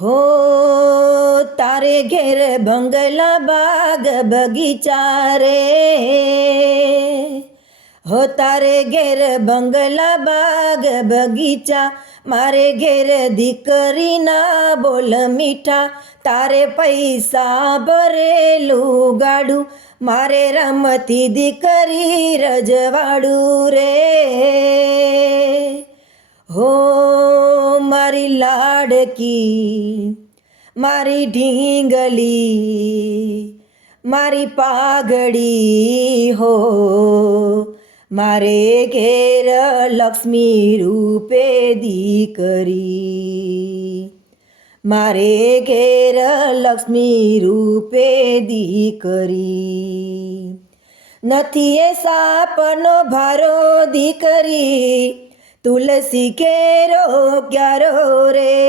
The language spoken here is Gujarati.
હો તારે ઘેર બંગલા બાગ બગીચા રે, હો તારે ઘેર બંગલા બાગ બગીચા, મારે ઘેર દીકરીના બોલ મીઠા, તારે પૈસા ભરેલું ગાડું, મારે રમતી દીકરી રજવાડું રે. હો મારી લાડકી, મારી ઢીંગલી, મારી પાઘડી, હો મારે ઘેર લક્ષ્મી રૂપે દીકરી, મારે ઘેર લક્ષ્મી રૂપે દીકરી. નથી એ સાપનો ભારો દીકરી, તુલસી કેરો ક્યારો રે.